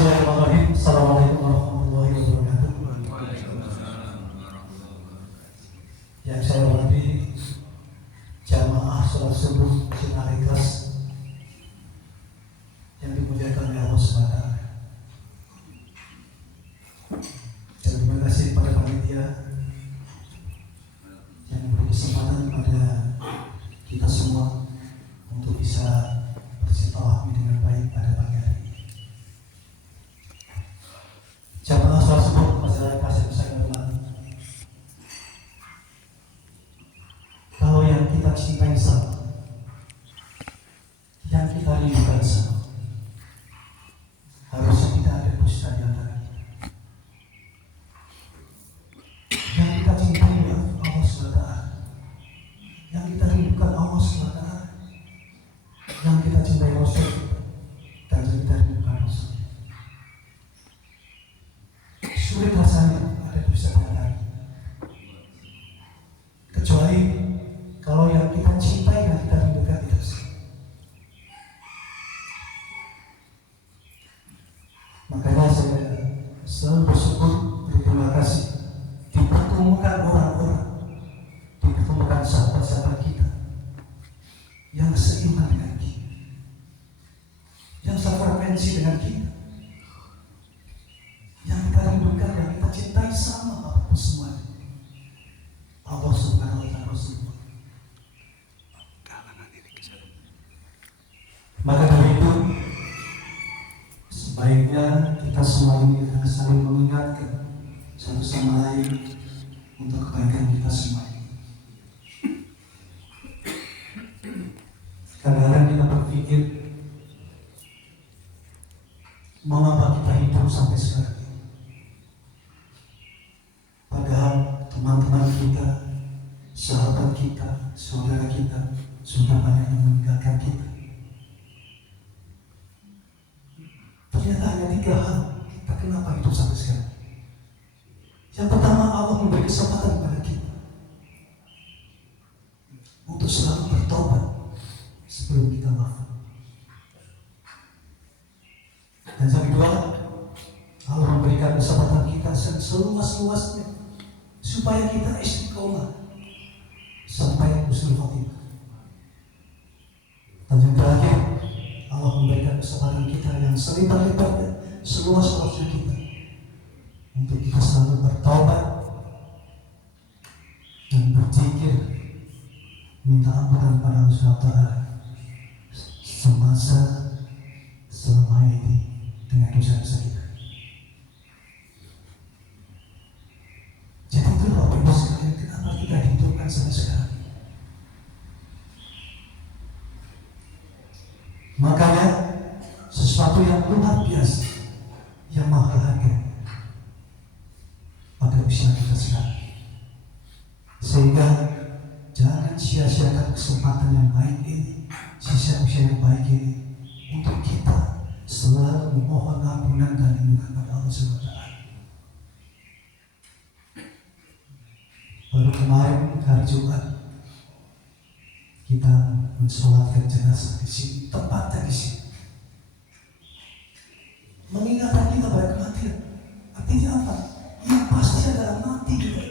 Bismillahirrahmanirrahim. Assalamualaikum warahmatullahi wabarakatuh. Yang saya hormati jamaah sholat subuh Sinari Kelas yang dimuliakan oleh Allah SWT. Dan terima kasih pada panitia yang memberi kesempatan pada kita semua untuk bisa bersilaturahmi dengan baik pada pagi hari ini. Jamaah sholat subuh masyarakat yang saya hormati, kalau yang kita cintai sama, yang kita rindukan sama, harusnya tidak ada dusta di antara kita. Yang kita cintai Allah SWT, yang kita rindukan Allah SWT, yang kita cintai Rasul dan yang kita rindukan Rasul. Sulit rasanya ada dusta di antara kita, kecuali kalau yang kita cintai dan kita rindukan tidak sih. Makanya saya selalu bersyukur, berterima kasih dipertemukan orang-orang, dipertemukan sahabat-sahabat kita yang seiman dengan kita, yang sefrekuensi dengan kita, yang kita rindukan, yang kita cintai sama apapun semuanya. Allah Subhanahu wa Ta'ala semua. Maka dari itu sebaiknya kita semua ini saling mengingatkan satu sama lain untuk kebaikan kita semua. Kadang-kadang kita berpikir, mengapa kita hidup sampai sekarang ini? Padahal teman-teman kita, sahabat kita, saudara kita sudah banyak yang meninggalkan kita. Ternyata hanya 3 hal kita kenapa hidup sampai sekarang. Yang pertama, Allah memberi kesempatan kepada kita untuk selalu bertobat sebelum kita wafat. Dan yang kedua, Allah memberikan kesempatan kita seluas-luasnya supaya kita istiqomah sampai husnul khotimah. Dan yang terakhir, Allah memberikan kesempatan kita yang selebar-lebarnya, seluas-luasnya kita untuk kita selalu bertobat dan berzikir, minta ampunan pada Allah SWT semasa selama ini dengan dosa-dosa kita. Jadi itu Bapak Ibu sekalian, kenapa kita dihidupkan sampai sekarang? Makanya sesuatu yang luar biasa, yang mahal harga pada usia kita sekarang. Sehingga jangan sia-siakan kesempatan yang baik ini, sisa usia yang baik ini, untuk kita selalu memohon ampunan dan lindungan pada Allah SWT. Baru kemarin hari Jumat kita mensolatkan jenazah di sini, tempatnya di sini, mengingatkan kita pada kematian. Artinya apa? Yang pasti adalah mati juga.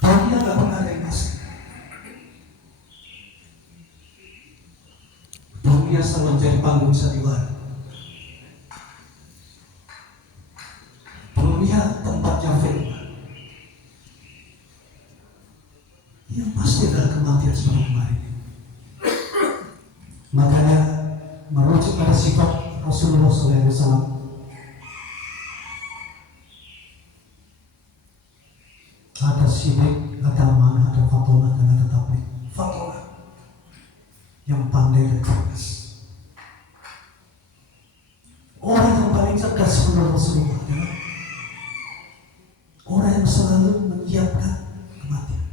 Dunia gak pernah ada yang pasti. Dunia selalu menjadi panggung sandiwara. Dunia tempatnya firman. Yang pasti adalah kematian seperti kemarin. Makanya merujuk pada sifat Rasulullah SAW, ada sidik, ada amanah, ada fatona, dan ada tabligh. Fatona yang pandai dan cerdas. Orang yang paling cerdas menurut Rasulullah adalah orang yang selalu menyiapkan kematian.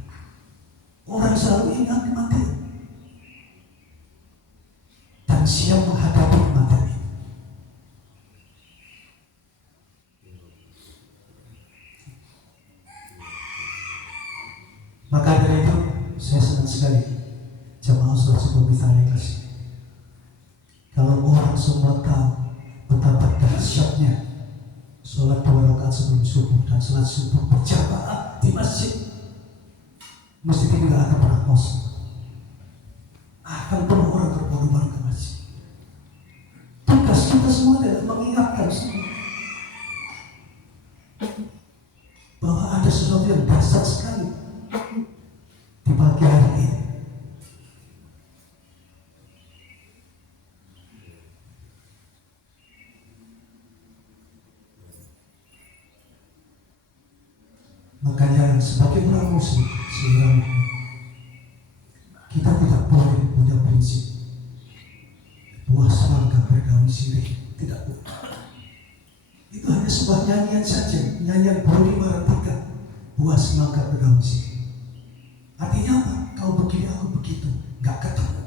Orang yang selalu ingat kematian dan siap menghadapi kematian itu. Maka dari itu saya senang sekali jamaah sholat subuh kita yang kasih. Kalau orang semua tahu betapa dahsyatnya sholat 2 rakaat sebelum subuh dan sholat subuh berjamaah di masjid. Masjid ini tidak akan pernah kosong, akan penuh orang berbondong-bondong ke masjid. Tugas kita semua adalah mengingatkan semua bahwa ada sesuatu yang dahsyat sekali di pagi hari ini. Makanya sebagai orang muslim, sebenarnya kita tidak boleh punya prinsip buah semangka berdaun sirih, tidak boleh. Itu hanya sebuah nyanyian saja, nyanyian boleh meretikan buah semangka berdaun sirih. Artinya apa? Kau begini, aku begitu, nggak ketemu.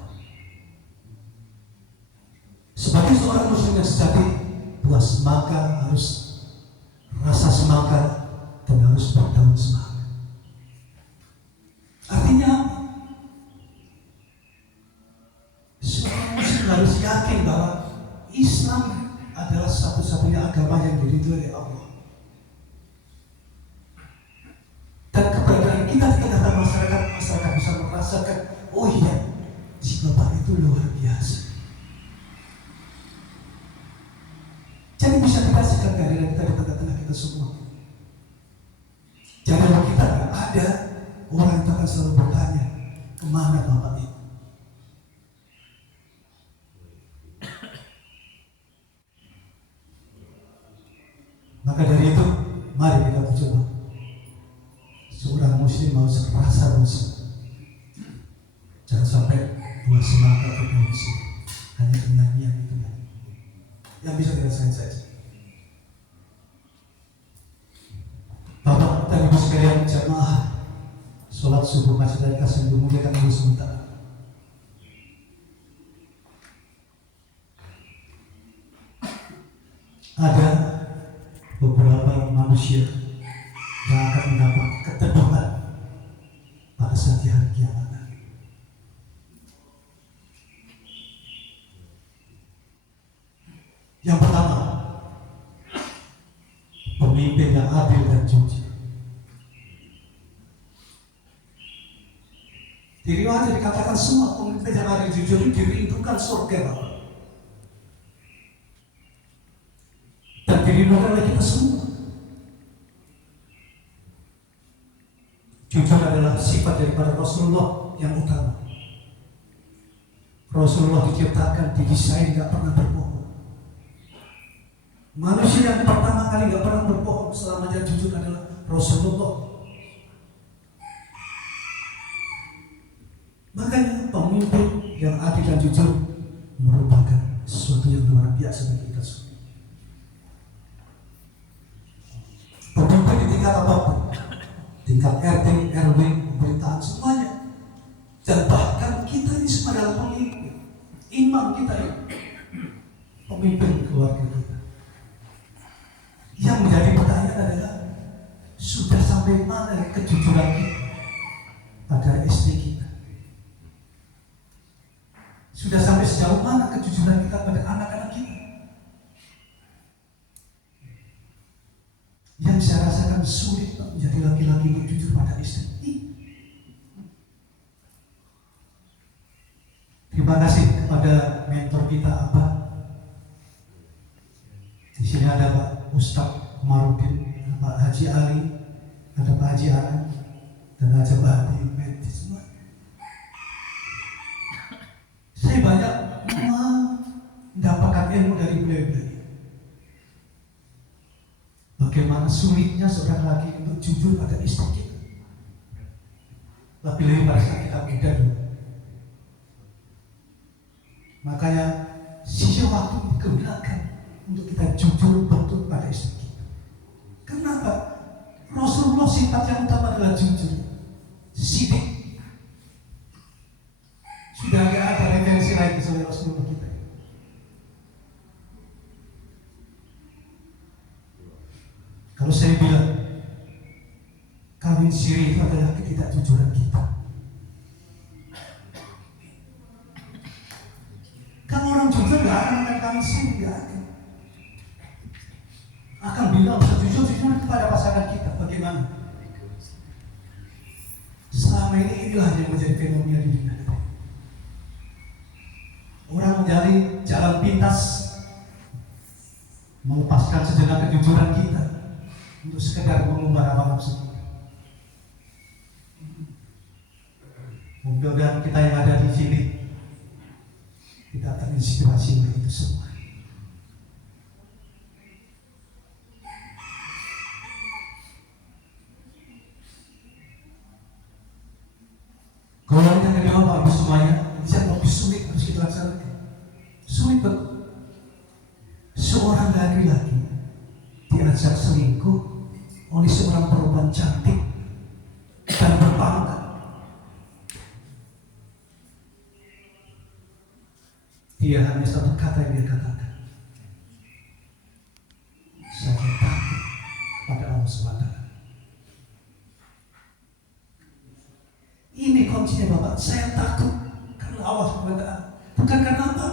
Sebagai seorang muslim yang sejati, buah semangka harus rasa semangka dan harus berdaun semangka. Artinya apa? Seorang muslim harus yakin bahwa Islam adalah satu-satunya agama yang diridhoi oleh Allah. Dan keberadaan kita di tengah masyarakat bisa merasakan, oh iya, si Bapak itu luar biasa. Jadi bisa dikasihkan kehadiran kita di tengah-tengah kita semua. Jadi kalau kita tidak ada, orang itu akan selalu bertanya, kemana Bapak itu? Maka dari itu, mari kita coba. Seorang muslim harus rasa muslim. Jangan sampai buah semangka berdaun sirih, hanya nyanyian itu yang bisa dirasain saja. Bapak dan Ibu sekalian jamaah sholat subuh masjid Al-Qasim dimuliakan Allah SWT. Ada beberapa manusia yang akan mendapat keteduhan pada saat di hari kiamat. Yang pertama, pemimpin yang adil dan jujur. Di riwayat dikatakan semua pemimpin yang adil dan jujur itu dirindukan surga, Bapak. Dan dirindukan oleh kita semua. Jujur adalah sifat daripada Rasulullah yang utama. Rasulullah diciptakan, didesain gak pernah berbohong. Manusia yang pertama kali gak pernah berbohong selamanya jujur adalah Rasulullah. Makanya pemimpin yang adil dan jujur merupakan sesuatu yang luar biasa bagi kita semua. Pemimpin di tingkat apapun, tingkat RT, RW, pemerintahan, semuanya. Dan bahkan kita ini semua adalah pemimpin. Imam kita ini pemimpin keluarga kita. Yang menjadi pertanyaan adalah, sudah sampai mana kejujuran kita pada istri kita? Sudah sampai sejauh mana kejujuran kita pada anak-anak kita? Yang saya rasakan sulit menjadi laki-laki yang jujur pada istri. Terima kasih kepada mentor kita apa? Di sini ada Pak Ustadz Marudin, Pak Haji Ali, ada Pak Haji Anan, dan ada Pak Hadi Medi semua. Saya banyak mendapatkan ilmu dari beliau-beliau. Bagaimana sulitnya seorang laki untuk jujur pada istri kita. Lebih-lebih pada saat kita muda dulu. Makanya sisi waktu digunakan untuk kita jujur betul pada istri kita. Kenapa? Rasulullah sifat yang utama adalah jujur, sidik. Sudah tidak ada referensi lain selain Rasulullah kita. Kalau saya bilang kawin siri itu adalah ketidakjujuran kita. Kalau orang jujur gak akan kawin siri, gak akan. akan bilang sejujur-jujurnya kepada pasangan kita bagaimana. Selama ini inilah yang menjadi fenomena di dunia. Orang mencari jalan pintas, melepaskan sejenak kejujuran kita untuk sekedar mengumbar hawa nafsu. Mudah-mudahan kita yang ada di sini kita terinspirasi oleh itu semua. Kalau kita kedua Bapak Ibu semuanya, bisa lebih sulit harus kita laksanakan. Sulit betul. Seorang laki-laki diajak selingkuh oleh seorang perempuan cantik dan berpangkat. Dia hanya satu kata yang dia katakan. Saya takut pada Allah SWT. Ini kuncinya Bapak. Saya takut karena Allah SWT, bukan karena apa.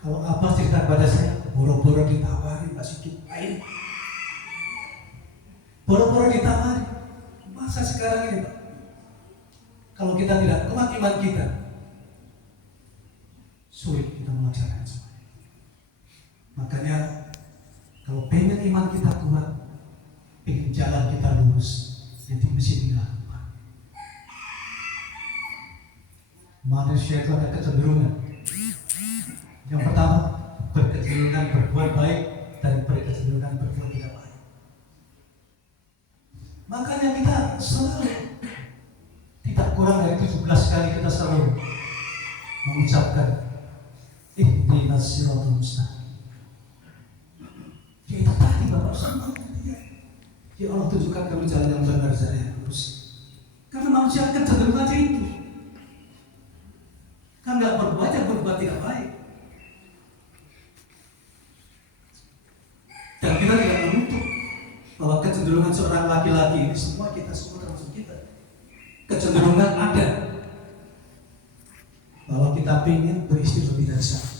Kalau Abah cerita kepada saya, boro-boro ditawari Pak Sikit lain. Boro-boro ditawari. Masa sekarang ini Pak? Kalau kita tidak kuat iman kita, sulit kita melaksanakan semua. Makanya kalau pengen iman kita kuat, pengen jalan kita lurus, jadi mesti dilakukan. Manusia itu ada kecenderungan. Yang pertama, berkecenderungan berbuat baik dan berkecenderungan berbuat tidak baik. Makanya kita selalu tidak kurang dari 17 kali kita selalu mengucapkan ihdinas siratal mustaqim. Itu tadi Bapak semua. Ya Allah, tunjukkan kami jalan yang benar saya lurus. Karena manusia akan cenderung aja itu. Kan nggak berbuat yang berbuat tidak baik. Dan kita tidak menutup bahwa kecenderungan seorang laki-laki ini semua kita semua termasuk kita. Kecenderungan ada bahwa kita ingin beristri lebih dari satu.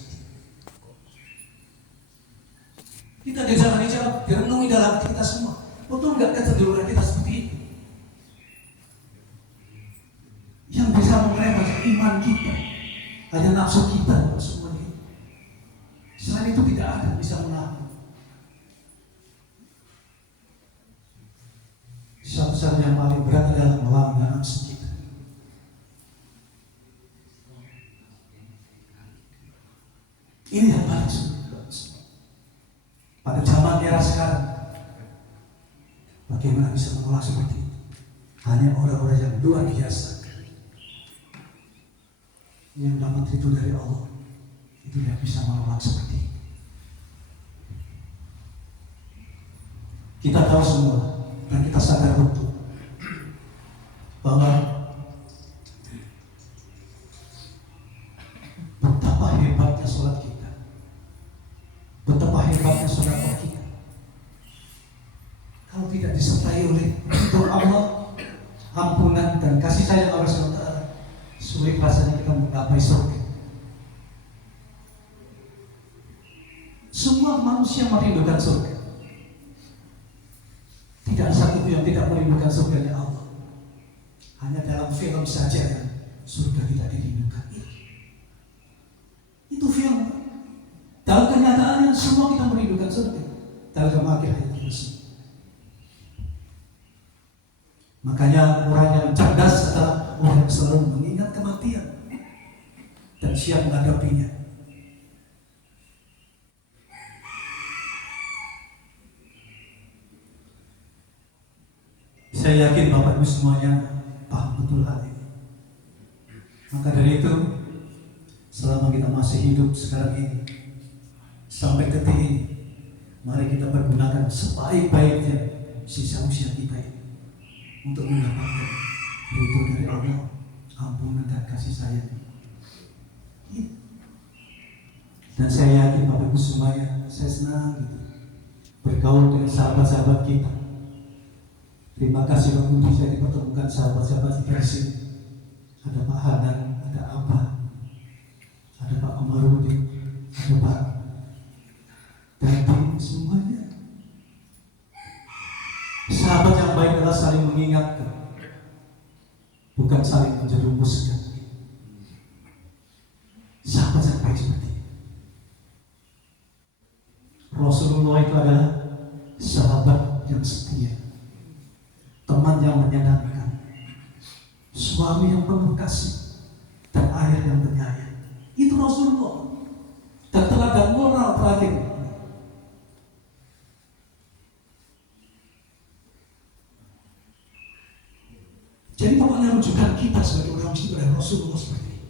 Kita di zaman ini direnungi dalam hati kita semua. Betul nggak kecenderungan kita seperti itu? Yang bisa meremehkan iman kita hanya nafsu kita semuanya. Selain itu tidak ada yang bisa menahan. Satu-satunya yang paling berat adalah melanggar nafsu kita. Ini yang paling sulit. Pada zaman era sekarang, bagaimana bisa menolak seperti itu? Hanya orang-orang yang luar biasa yang dapat itu dari Allah, itu yang bisa menolak seperti itu. Kita tahu semua dan kita sadar betul bahwa betapa hebatnya sholat kita, betapa hebatnya sedekah kita. Kalau tidak disertai oleh ridho Allah, ampunan dan kasih sayang Allah SWT, sulit rasanya kita menggapai surga. Semua manusia merindukan surga. Tidak satu yang tidak merindukan surganya Allah. Hanya dalam film saja yang surga tidak dirindukan. Itu film. Dalam kenyataannya semua kita merindukan surga. Dalam akhir hayat kita. Makanya orang yang cerdas adalah orang yang selalu mengingat kematian dan siap menghadapinya. Saya yakin Bapak Ibu semuanya paham betul hal ini. Maka dari itu, selama kita masih hidup sekarang ini, sampai detik ini, mari kita pergunakan sebaik-baiknya sisa usia kita ini untuk mendapatkan ridho dari Allah, ampunan dan kasih sayang. Dan saya yakin Bapak Ibu semuanya, saya senang gitu bergaul dengan sahabat-sahabat kita. Terima kasih Pak Budi, saya dipertemukan sahabat-sahabat kita di sini. Ada Pak Hanan, ada Abah, ada Pak Amaru, adalah saling mengingatkan, bukan saling menjerumuskan. Sahabat yang baik seperti itu. Rasulullah itu adalah sahabat yang setia, teman yang menyenangkan, suami yang penuh kasih, dan ayah yang penyayang. Itu Rasulullah. Dan teladan moral terakhir. Jadi pokoknya rujukan kita sebagai orang Muslim adalah Rasulullah seperti itu.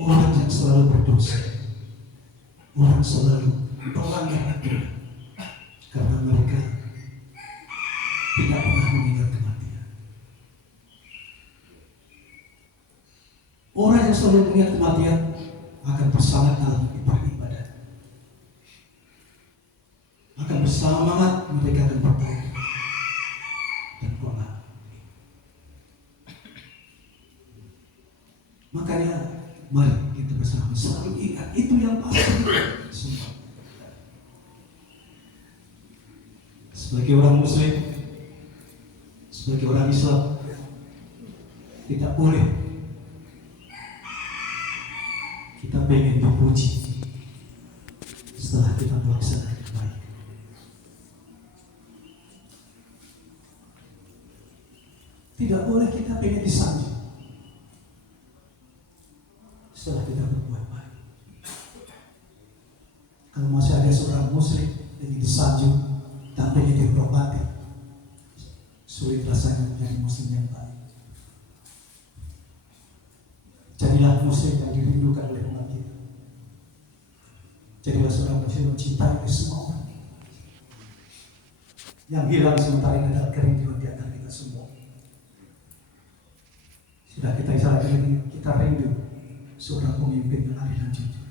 Orang yang selalu berdosa, orang selalu melanggar aturan, karena mereka tidak pernah mengingat kematian. Orang yang selalu mengingat kematian akan bersemangat dalam beribadah, akan bersemangat mereka akan bertaubat dan konat. Makanya mari kita bersama selalu ingat itu yang pasti. Sebagai orang Muslim, sebagai orang Islam, tidak boleh kita pengen dipuji setelah kita melaksanakan kebaikan. Tidak boleh kita pengen disanjung setelah kita berbuat baik. Kalau masih ada seorang Muslim yang disanjung dan pengen dihormati, sulit rasanya menjadi Muslim yang baik. Jadilah Muslim yang dirindukan oleh umat kita. Jadilah seorang Muslim mencintai semua orang. Yang hilang sementara ini adalah kerinduan di antara kita semua. Sudah kita isyaratkan ini, kita rindu seorang pemimpin yang adil dan jujur.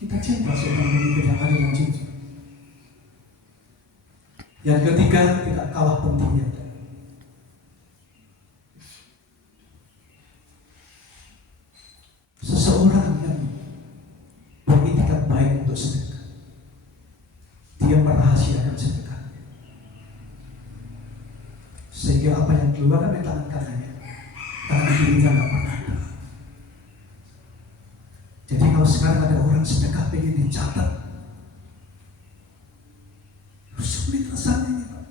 Kita cinta seorang pemimpin yang adil dan jujur. Yang ketiga, tidak kalah pentingnya, seseorang yang beritikat baik untuk sedekah, dia merahasiakan sedekah, sehingga apa yang keluar dari tangan kanannya, tangan kirinya nggak pernah ada. Jadi kalau sekarang ada orang sedekah pengen dicatat, sulit rasanya ini, Pak.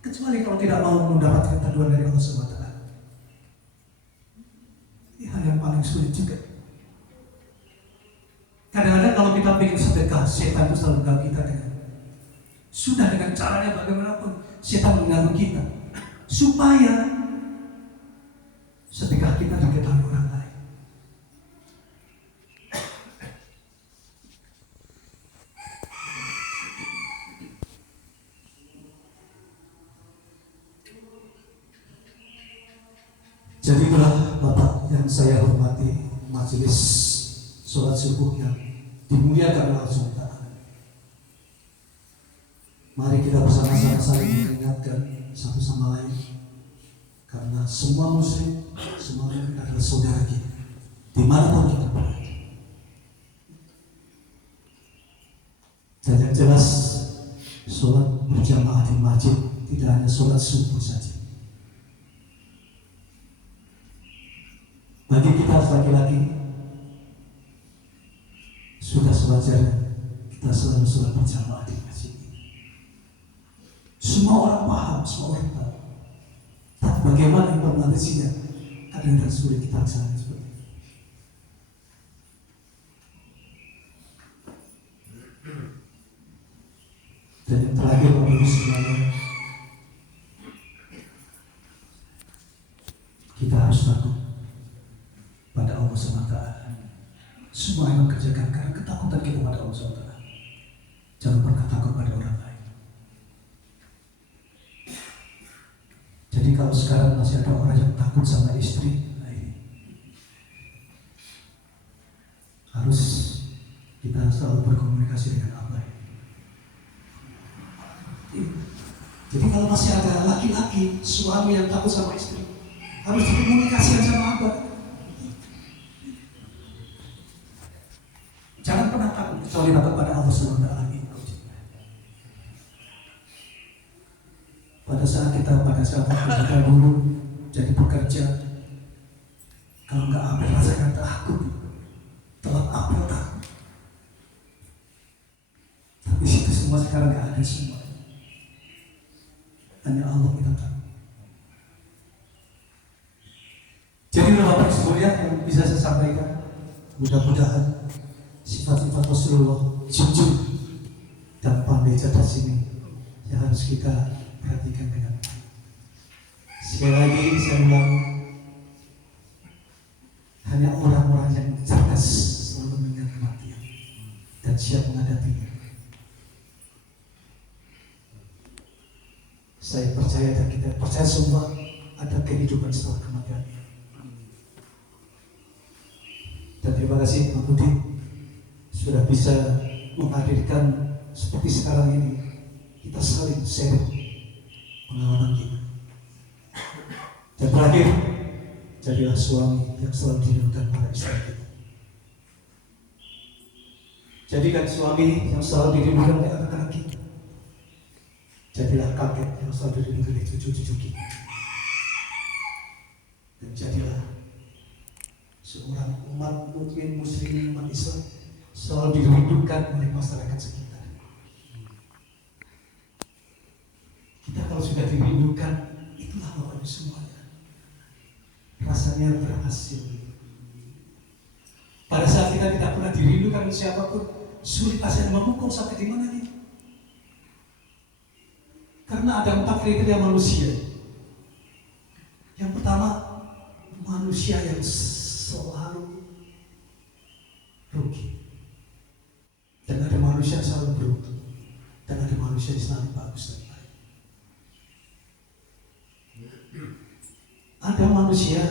Kecuali kalau tidak mau mendapatkan teduhan dari Allah SWT. Ini hal yang paling sulit juga. Kadang-kadang kalau kita ingin sedekah, setan itu selalu mengganggu kita dengan caranya bagaimanapun setan mengganggu kita supaya sedekah kita diketahui orang lain. Jadi itulah Bapak yang saya hormati, majelis sholat subuh yang dimuliakan oleh Allah SWT. Mari kita bersama-sama saling mengingatkan satu sama lain, karena semua Muslim, semua Muslim adalah saudara kita, dimanapun kita berada. Dan yang jelas, sholat berjamaah di masjid tidak hanya sholat subuh saja. Bagi kita laki-laki, sudah sewajarnya kita selalu sholat berjamaah di masjid ini. Semua orang paham, semua orang tahu. Tapi bagaimana implementasinya kadang-kadang sulit kita laksanakan seperti itu. Dan yang terakhir, Bapak Ibu semuanya, kita harus takut pada Allah SWT. Semua yang mengerjakan karena ketakutan kita pada Allah SWT. Jangan pernah takut pada orang lain. Jadi kalau sekarang masih ada orang yang takut sama istri, nah ini harus kita selalu berkomunikasi dengan Allah. Jadi kalau masih ada laki-laki, suami yang takut sama istri, harus berkomunikasi sama Abah. pada saat kita dulu jadi pekerja, kalau nggak ambil rasakan takut, telat ambil takut. Tapi situ semua sekarang nggak ada semua. Hanya Allah kita tahu. Jadi Bapak Ibu yang bisa saya sampaikan, mudah-mudahan sifat-sifat Rasulullah jujur dan pandai cerdas ini yang harus kita perhatikan dengan baik. Sekali lagi saya ulang, hanya orang-orang yang cerdas selalu mengingat kematian dan siap menghadapinya. Saya percaya dan kita percaya semua ada kehidupan setelah kematian. Dan terima kasih Pak Budi sudah bisa menghadirkan seperti sekarang ini, kita saling share pengalaman kita. Dan terakhir, jadilah suami yang selalu dirindukan pada istri kita. Jadikan suami yang selalu dirindukan oleh anak-anak kita. Jadilah kakek yang selalu dirindukan oleh cucu-cucu kita. Dan jadilah seorang umat mukmin muslim umat Islam selalu dirindukan oleh masyarakat sekitar. Kita kalau sudah dirindukan, itulah Bapak Ibu semuanya. Rasanya berhasil. Pada saat kita tidak pernah dirindukan oleh siapapun, sulit rasanya memukul sampai di mana kita. Karena ada 4 kriteria manusia. Yang pertama, manusia yang selalu rugi. Dan ada manusia yang selalu beruntung. Dan ada manusia yang selalu bagus dan baik. Ada manusia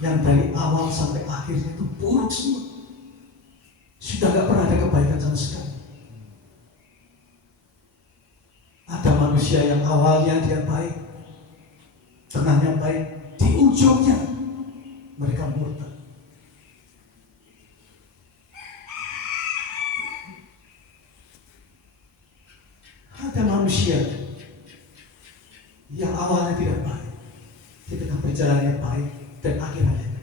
yang dari awal sampai akhirnya itu buruk semua. Sudah gak pernah ada kebaikan sama sekali. Ada manusia yang awalnya dia baik, tengahnya baik, di ujungnya mereka murtad. Ada manusia yang awalnya tidak baik, di tengah perjalanannya baik, dan akhirnya.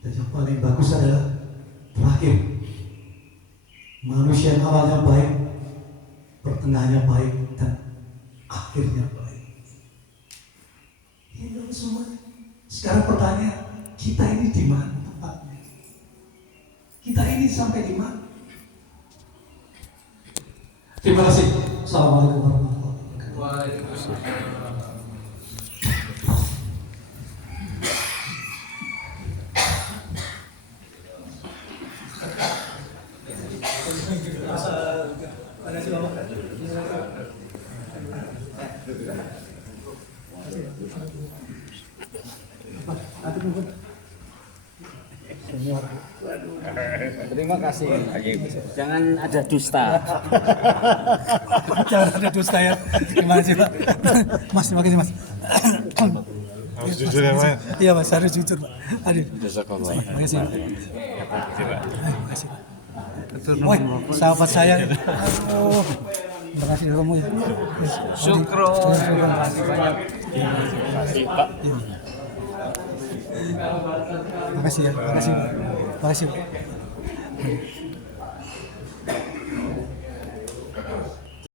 Dan yang paling bagus adalah terakhir, manusia yang awalnya baik, pertengahannya baik, dan akhirnya baik. Ini semuanya. Sekarang pertanyaan, kita ini di mana tempatnya? Kita ini sampai di mana? Terima kasih. Assalamualaikum warahmatullahi wabarakatuh. Waalaikumsalam. Terima kasih. Jangan ada dusta. Jangan ada dusta ya. Terima kasih Pak. Mas, terima kasih Mas. Harus jujur ya Mas. Iya Mas, harus jujur Pak. Aduh. Jazakallah. Terima kasih Pak. Terima kasih Pak. Woi, sahabat saya. Aduh. Terima kasih kamu ya. Syukron. Terima kasih banyak. Terima kasih Pak. Terima kasih ya. Terima kasih Pak. Terima kasih Pak.